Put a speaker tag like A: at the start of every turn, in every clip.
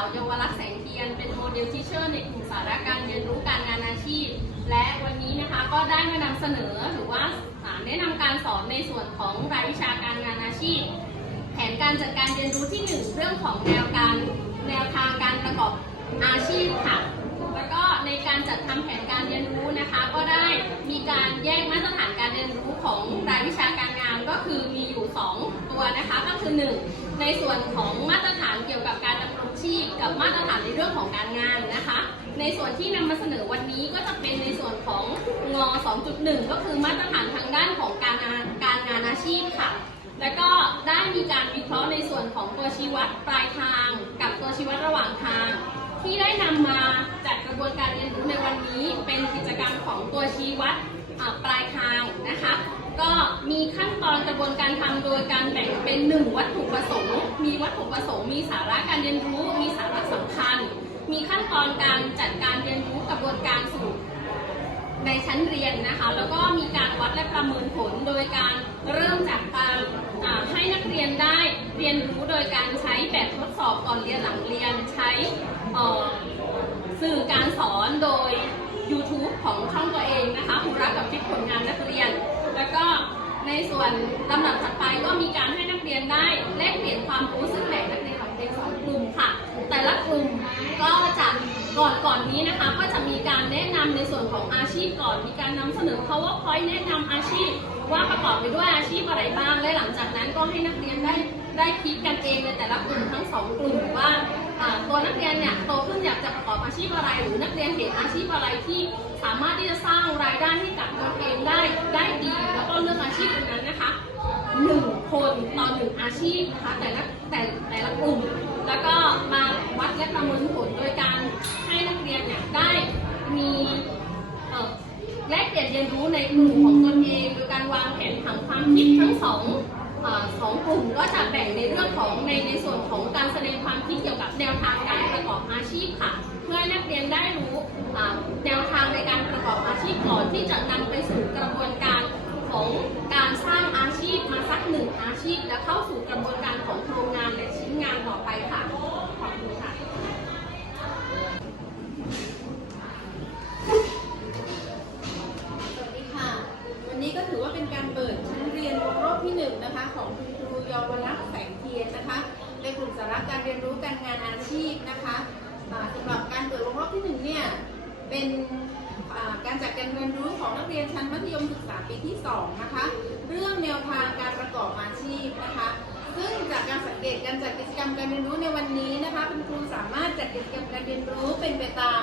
A: าวเยาวรักษ์แสงเทียน เป็นโมเดลทีเชอร์ในกลุ่มสาระการเรียนรู้การงานอาชีพ และวันนี้นะคะก็ได้มานำเสนอหรือว่าแนะนำการสอนในส่วนของรายวิชาการงานอาชีพ แผนการจัดการเรียนรู้ที่ 1 เรื่องของแนวการแนวทางการประกอบอาชีพค่ะ แล้วก็ในการจัดทำแผนการเรียนรู้นะคะ ก็ได้มีการแยกมาตรฐานการเรียนรู้ของรายวิชาการงานก็คือมีอยู่ 2 ตัวนะคะ ก็คือ 1 ในส่วนของมาตรฐานเกี่ยวกับการดำรงชีพกับมาตรฐานในเรื่องของการงานนะคะ ในส่วนที่นำมาเสนอวันนี้ก็จะเป็นในส่วนของง2.1 ก็คือมาตรฐานทางด้านของการงานการงานอาชีพค่ะแล้วก็ได้มีการวิเคราะห์ในส่วนของตัวชี้วัดปลายทาง กับตัวชี้วัดระหว่างทาง ที่ได้นำมาจัดกระบวนการเรียนรู้ในวันนี้ เป็นกิจกรรมของตัวชี้วัดปลายทางนะคะ ก็มีขั้นตอนกระบวนการทำโดยการแบ่งเป็นหนึ่งวัตถุประสงค์ มีวัตถุประสงค์ มีสาระการเรียนรู้ มีสาระสำคัญ มีขั้นตอนการจัดการเรียนรู้กระบวนการสู่ในชั้นเรียนนะคะ แล้วก็มีการวัดและประเมินผลโดยการเริ่มจากการให้นักเรียนได้เรียนรู้โดยการใช้แบบทดสอบก่อนเรียนหลังเรียนใช้ อ่อสื่อการสอนโดย YouTube ของช่องตัวเองนะคะครูรักกับคลิปผลงานนักเรียน แล้วก็ในส่วนลำดับถัดไปก็มีการให้นักเรียนได้แลกเปลี่ยนความรู้ซึ่งแบ่งนักเรียนออกเป็นสองกลุ่มค่ะ แต่ละกลุ่มก็จะก่อนก่อนนี้นะคะ ก็จะมีการแนะนำในส่วนของอาชีพก่อน มีการนำเสนอ powerpoint แนะนำอาชีพ ว่าประกอบไปด้วยอาชีพอะไรบ้าง และหลังจากนั้นก็ให้นักเรียนได้ ได้คิดกันเองในแต่ละกลุ่มทั้งสองกลุ่มว่าตัวนักเรียนเนี่ยโตขึ้นอยากจะประกอบอาชีพอะไร หรือนักเรียนเห็นอาชีพอะไรที่สามารถที่จะสร้างรายได้ให้กับตนเองได้ได้ดีแล้วก็เลือกอาชีพนั้นนะคะหนึ่งคนต่อหนึ่งอาชีพนะคะแต่ละแต่แต่ละกลุ่ม แล้วก็มาวัดและประเมินผลโดยการให้นักเรียนเนี่ยได้มีเอ่อแลกเปลี่ยนเรียนรู้ในกลุ่มของตนเองโดยการวางแผนผังความคิดทั้งสอง เอ่อสองกลุ่มก็จะแบ่งในเรื่องของในในส่วนของการแสดงความคิดเกี่ยวกับแนวทางการประกอบอาชีพค่ะ เพื่อนักเรียนได้รู้แนวทางในการประกอบอาชีพก่อนที่จะนำไปสู่กระบวนการของการสร้างอาชีพมาสักหนึ่งอาชีพ และเข้าสู่กระบวนการของโครงงานและชิ้นงานต่อไปค่ะขอบคุณค่ะ
B: สวัสดีค่ะ วันนี้ก็ถือว่าเป็นการเปิดชั้นเรียนรอบที่หนึ่งนะคะของคุณ เยาวรักษ์แสงเทียนนะคะ ในกลุ่มสาระการเรียนรู้การงานอาชีพนะคะอ่าสำหรับการเปิดวงรอบที่หนึ่งเนี่ยเป็นการจัดการเรียนรู้ของนักเรียนชั้นมัธยมศึกษาปีที่สองนะคะเรื่องแนวทางการประกอบอาชีพนะคะซึ่งจากการสังเกตการจัดกิจกรรมการเรียนรู้ในวันนี้นะคะคุณครูสามารถจัดกิจกรรมการเรียนรู้เป็นไปตาม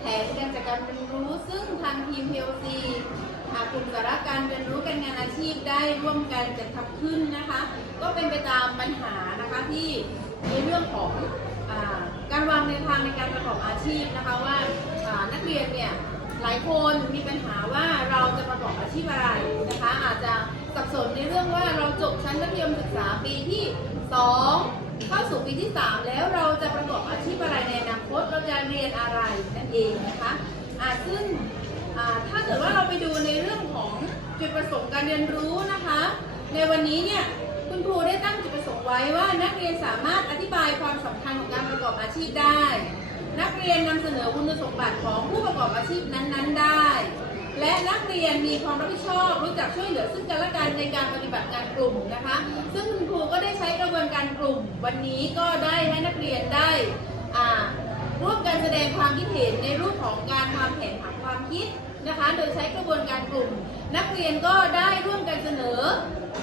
B: แผนการจัดการเรียนรู้ ซึ่งทางทีม PLC หากกลุ่มสาระการเรียนรู้ ชีพได้ร่วมกันจัดทำขึ้นนะคะ ก็เป็นไปตามปัญหานะคะที่ในเรื่องของอการวางแนวทางในการประกอบอาชีพนะคะว่านักเรียนเนี่ยหลายคนมีปัญหาว่าเราจะประกอบอาชีพอะไรนะคะ อาจจะสับสนในเรื่องว่าเราจบชั้นมัธยมศึกษาปีที่ 2 เข้าสู่ปีที่ 3 แล้วเราจะประกอบอาชีพอะไรในอนาคตเราจะเรียนอะไรนั่นเองนะคะอ่าซึ่งอ่าถ้าเกิดว่าเราไปดูในเรื่องของ การเรียนรู้นะคะ ในวันนี้เนี่ยคุณครูได้ตั้งจุดประสงค์ไว้ว่านักเรียนสามารถอธิบายความสำคัญของการประกอบอาชีพได้ นักเรียนนำเสนอคุณสมบัติของผู้ประกอบอาชีพนั้นๆ ได้ และนักเรียนมีความรับผิดชอบรู้จักช่วยเหลือซึ่งกันและกันในการปฏิบัติงานกลุ่มนะคะ ซึ่งคุณครูก็ได้ใช้กระบวนการกลุ่ม วันนี้ก็ได้ให้นักเรียนได้อ่าร่วมกันแสดงความคิดเห็นในรูปของการทำแผนผังความคิดนะคะ โดยใช้กระบวนการกลุ่ม นักเรียนก็ได้ร่วมกันเสนอ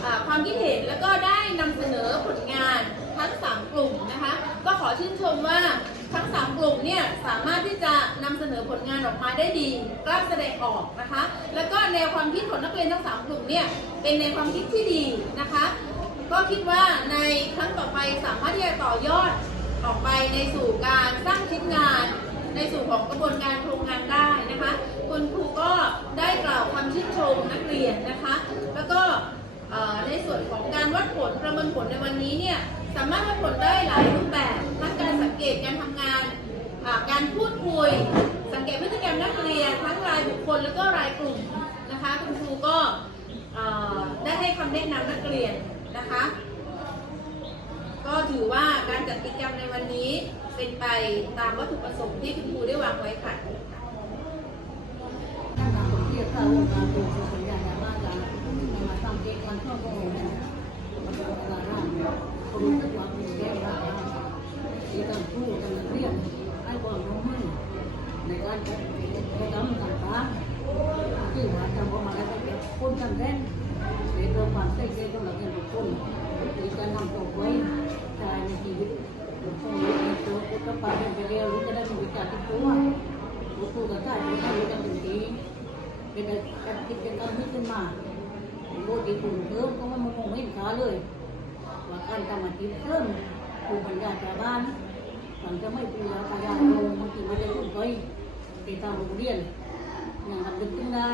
B: อความคิดเห็นแล้วก็ได้นำเสนอผลงานทั้ง 3 กลุ่มนะคะ ก็ขอชื่นชมว่าทั้ง 3 กลุ่มเนี่ยสามารถที่จะนำเสนอผลงานออกมาได้ดีกล้าแสดงออกนะคะ แล้วก็แนวความคิดของนักเรียนทั้ง 3 กลุ่มเนี่ยเป็นแนวความคิดที่ดีนะคะ ก็คิดว่าในครั้งต่อไปสามารถที่จะต่อยอดออกไปในสู่การสร้างชิ้นงาน ในสู่ของกระบวนการโครงงานได้นะคะ คุณครูก็ได้กล่าวคำชื่นชมนักเรียนนะคะ แล้วก็เอ่อ ในส่วนของการวัดผลประเมินผลในวันนี้เนี่ยสามารถวัดผลได้หลายรูปแบบทั้งการสังเกตการทำงาน การพูดคุย สังเกตพฤติกรรมนักเรียน ทั้งรายบุคคลแล้วก็รายกลุ่มนะคะคุณครูก็ได้ให้คำแนะนำนักเรียนนะคะ ก็ถือว่าการจัดกิจกรรมในวันนี้เป็นเป็นไปตามวัตถุประสงค์ที่คุณครูได้วางไว้ค่ะ
C: ให้ความรู้มือในการจัดกิจกรรมต่างๆที่ว่าทำออกมาแล้วก็เป็นคนจำแน่นในตัวความเซ็กซี่ของเราเป็นบุคคลในการทำตัวไว้ใช้ในชีวิตของเราในตัวพุทธปาเป็นไปเรียนรู้จะได้มีวิจารณ์ที่ตัวลูกคู่กับท่านที่ท่านรู้จักเป็นดีเป็นการคิดเป็นการนึกขึ้นมา โลดดีคุณเพิ่มก็มันคงไม่เห็นขาเลยว่าการทำอาชีพเพิ่มผู้บรรยาชาวบ้านหลังจะไม่ปูยาตายายลงบางทีมันจะรุ่นไปไปตามโรงเรียนอย่างทำดึกขึ้นได้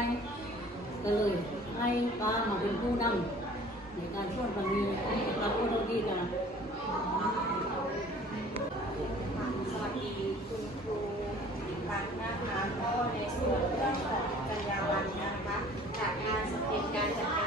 C: ก็เลยให้ตามาเป็นผู้นำในการช่วยปันนี้รับผู้เราดีกัน
D: สวัสดีคุณครูอีกครั้งนะคะก็ในส่วนเรื่องของจรรยาบรรณนะคะจากการสังเกตการจัด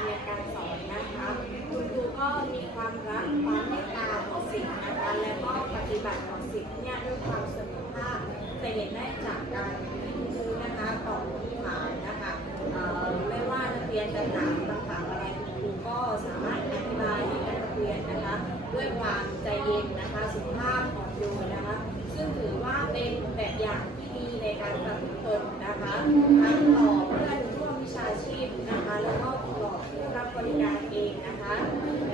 D: เห็นได้จากการที่คุณครูนะคะต่อบคำถามนะคะเอ่อไม่ว่านักเรียนจะถามคำถามอะไรคุณครูก็สามารถอธิบายให้กับนักเรียนนะคะ ด้วยความใจเย็นนะคะสุภาพอ่อนโยนนะคะ ซึ่งถือว่าเป็นแบบอย่างที่ดีในการประพฤติตนนะคะทั้งต่อเพื่อนร่วมวิชาชีพนะคะ แล้วก็ต่อผู้รับบริการเองนะคะ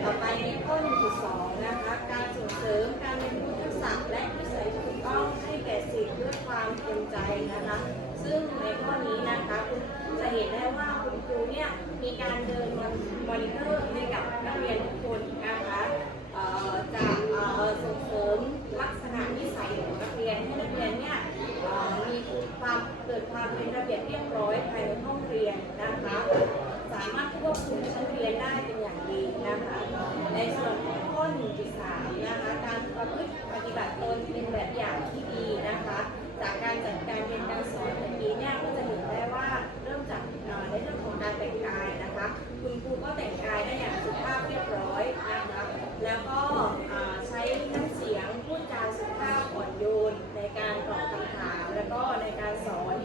D: ต่อไปในข้อ1.2นะคะ การส่งเสริมการเรียนรู้ทักษะและนิสัยถูกต้อง ใจนะคะ ซึ่งในข้อนี้นะคะคุณจะเห็นได้ว่าคุณครูเนี่ยมีการเดินมอนิเตอร์ให้กับนักเรียนทุกคนนะคะจะส่งเสริมลักษณะนิสัยของนักเรียนให้นักเรียนเนี่ยมีความเกิดความเป็นระเบียบเรียบร้อยภายในห้องเรียนนะคะ สามารถควบคุมชั้นเรียนได้เป็นอย่างดีนะคะ ในส่วนของข้อ1.3นะคะการประพฤติปฏิบัติตนเป็นแบบอย่างที่ดีนะคะ จากการจัดการเรียนการสอนเมื่อกี้เนี่ยก็จะเห็นได้ว่าเริ่มจากเอ่อในเรื่องของการแต่งกายนะคะ คุณครูก็แต่งกายได้อย่างสุภาพเรียบร้อยนะคะ แล้วก็อ่าใช้น้ำเสียงพูดจาสุภาพอ่อนโยนในการตอบคำถาม แล้วก็ในการสอน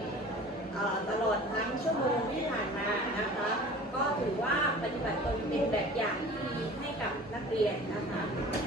D: เอ่อตลอดทั้งชั่วโมงที่ผ่านมานะคะ ก็ถือว่าปฏิบัติตน เป็นแบบอย่างที่ดีให้กับนักเรียนนะคะ